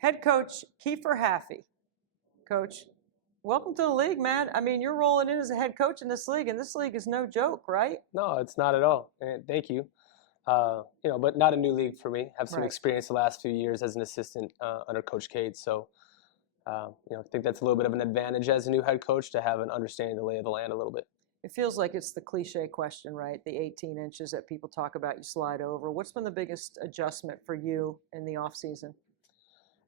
Head coach Kiefer Haffey. Coach, welcome to the league, man. I mean, you're rolling in as a head coach in this league, and this league is no joke, right? No, it's not at all. And thank you. But not a new league for me. Have some Right. experience the last few years as an assistant under Coach Cade. So, I think that's a little bit of an advantage as a new head coach to have an understanding of the lay of the land a little bit. It feels like it's the cliche question, right? The 18 inches that people talk about, you slide over. What's been the biggest adjustment for you in the offseason?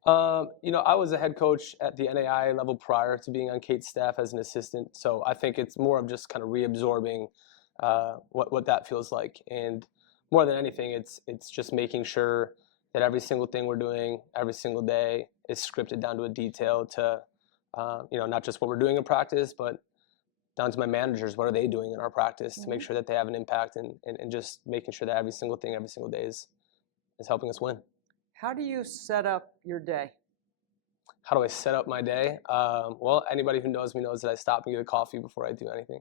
I was a head coach at the NAI level prior to being on Cade's staff as an assistant. So I think it's more of just kind of reabsorbing what that feels like. And more than anything, it's just making sure that every single thing we're doing every single day is scripted down to a detail to, not just what we're doing in practice, but down to my managers, what are they doing in our practice to make sure that they have an impact and just making sure that every single thing every single day is helping us win. How do you set up your day? How do I set up my day? Well, anybody who knows me knows that I stop and get a coffee before I do anything.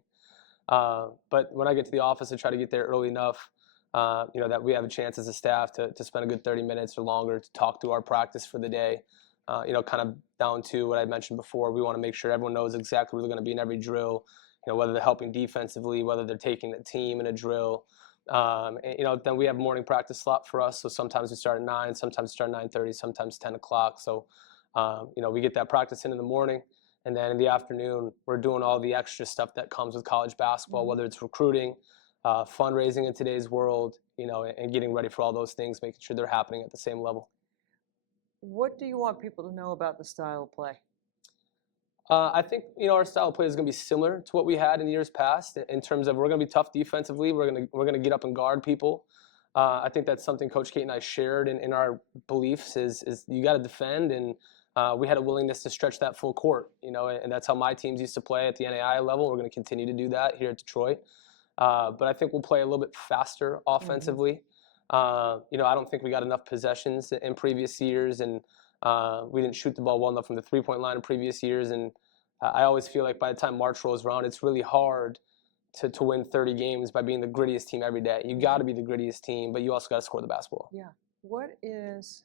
But when I get to the office, I try to get there early enough, that we have a chance as a staff to spend a good 30 minutes or longer to talk through our practice for the day. Kind of down to what I mentioned before. We want to make sure everyone knows exactly where they're going to be in every drill, whether they're helping defensively, whether they're taking the team in a drill. Then we have morning practice slot for us. So sometimes we start at 9, sometimes we start at 9:30, sometimes 10 o'clock. So, we get that practice in the morning. And then in the afternoon, we're doing all the extra stuff that comes with college basketball, whether it's recruiting, fundraising in today's world, and getting ready for all those things, making sure they're happening at the same level. What do you want people to know about the style of play? I think our style of play is going to be similar to what we had in years past in terms of we're going to be tough defensively. We're going to get up and guard people. I think that's something Coach Kate and I shared in our beliefs is you got to defend, and we had a willingness to stretch that full court. And that's how my teams used to play at the NAI level. We're going to continue to do that here at Detroit. But I think we'll play a little bit faster offensively. I don't think we got enough possessions in previous years, and we didn't shoot the ball well enough from the three-point line in previous years. And I always feel like by the time March rolls around, it's really hard to win 30 games by being the grittiest team every day. You got to be the grittiest team, but you also got to score the basketball. Yeah. What is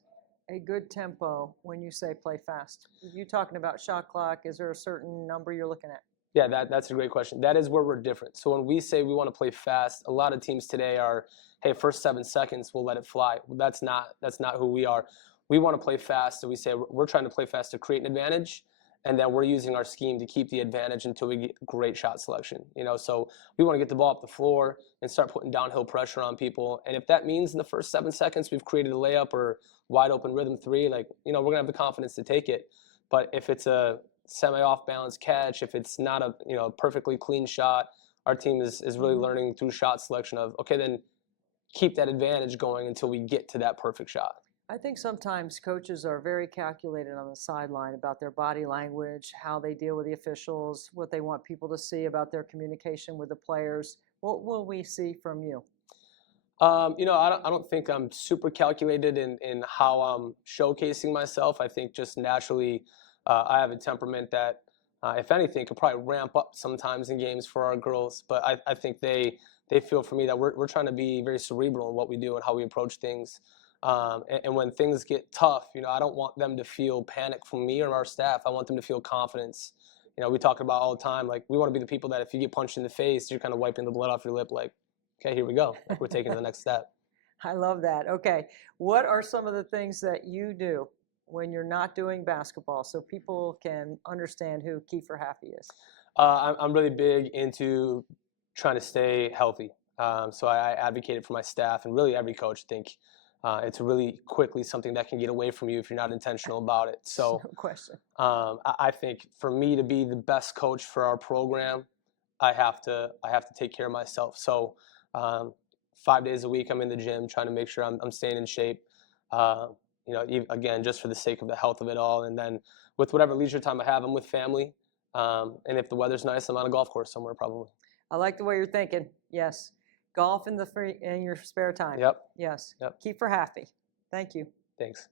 a good tempo when you say play fast? Are you talking about shot clock? Is there a certain number you're looking at? Yeah, that's a great question. That is where we're different. So when we say we want to play fast, a lot of teams today are, hey, first 7 seconds, we'll let it fly. That's not who we are. We want to play fast, so we say we're trying to play fast to create an advantage, and then we're using our scheme to keep the advantage until we get great shot selection. So we want to get the ball up the floor and start putting downhill pressure on people. And if that means in the first 7 seconds we've created a layup or wide open rhythm three, we're going to have the confidence to take it. But if it's a semi-off balance catch, if it's not a perfectly clean shot, our team is really learning through shot selection of, okay, then keep that advantage going until we get to that perfect shot. I think sometimes coaches are very calculated on the sideline about their body language, how they deal with the officials, what they want people to see about their communication with the players. What will we see from you? I don't think I'm super calculated in how I'm showcasing myself. I think just naturally I have a temperament that, if anything, could probably ramp up sometimes in games for our girls. But I think they feel for me that we're trying to be very cerebral in what we do and how we approach things. And when things get tough, I don't want them to feel panic from me or our staff. I want them to feel confidence. We talk about all the time, we want to be the people that if you get punched in the face, you're kind of wiping the blood off your lip, okay, here we go. We're taking the next step. I love that. Okay. What are some of the things that you do when you're not doing basketball so people can understand who Kiefer Haffey is? I'm really big into trying to stay healthy. So I advocated for my staff and really every coach. I think it's really quickly something that can get away from you if you're not intentional about it. So no question. I think for me to be the best coach for our program, I have to take care of myself. So 5 days a week I'm in the gym trying to make sure I'm staying in shape. Again, just for the sake of the health of it all. And then with whatever leisure time I have, I'm with family. And if the weather's nice, I'm on a golf course somewhere probably. I like the way you're thinking. Yes. Golf in your spare time. Yep. Yes. Yep. Kiefer Haffey. Thank you. Thanks.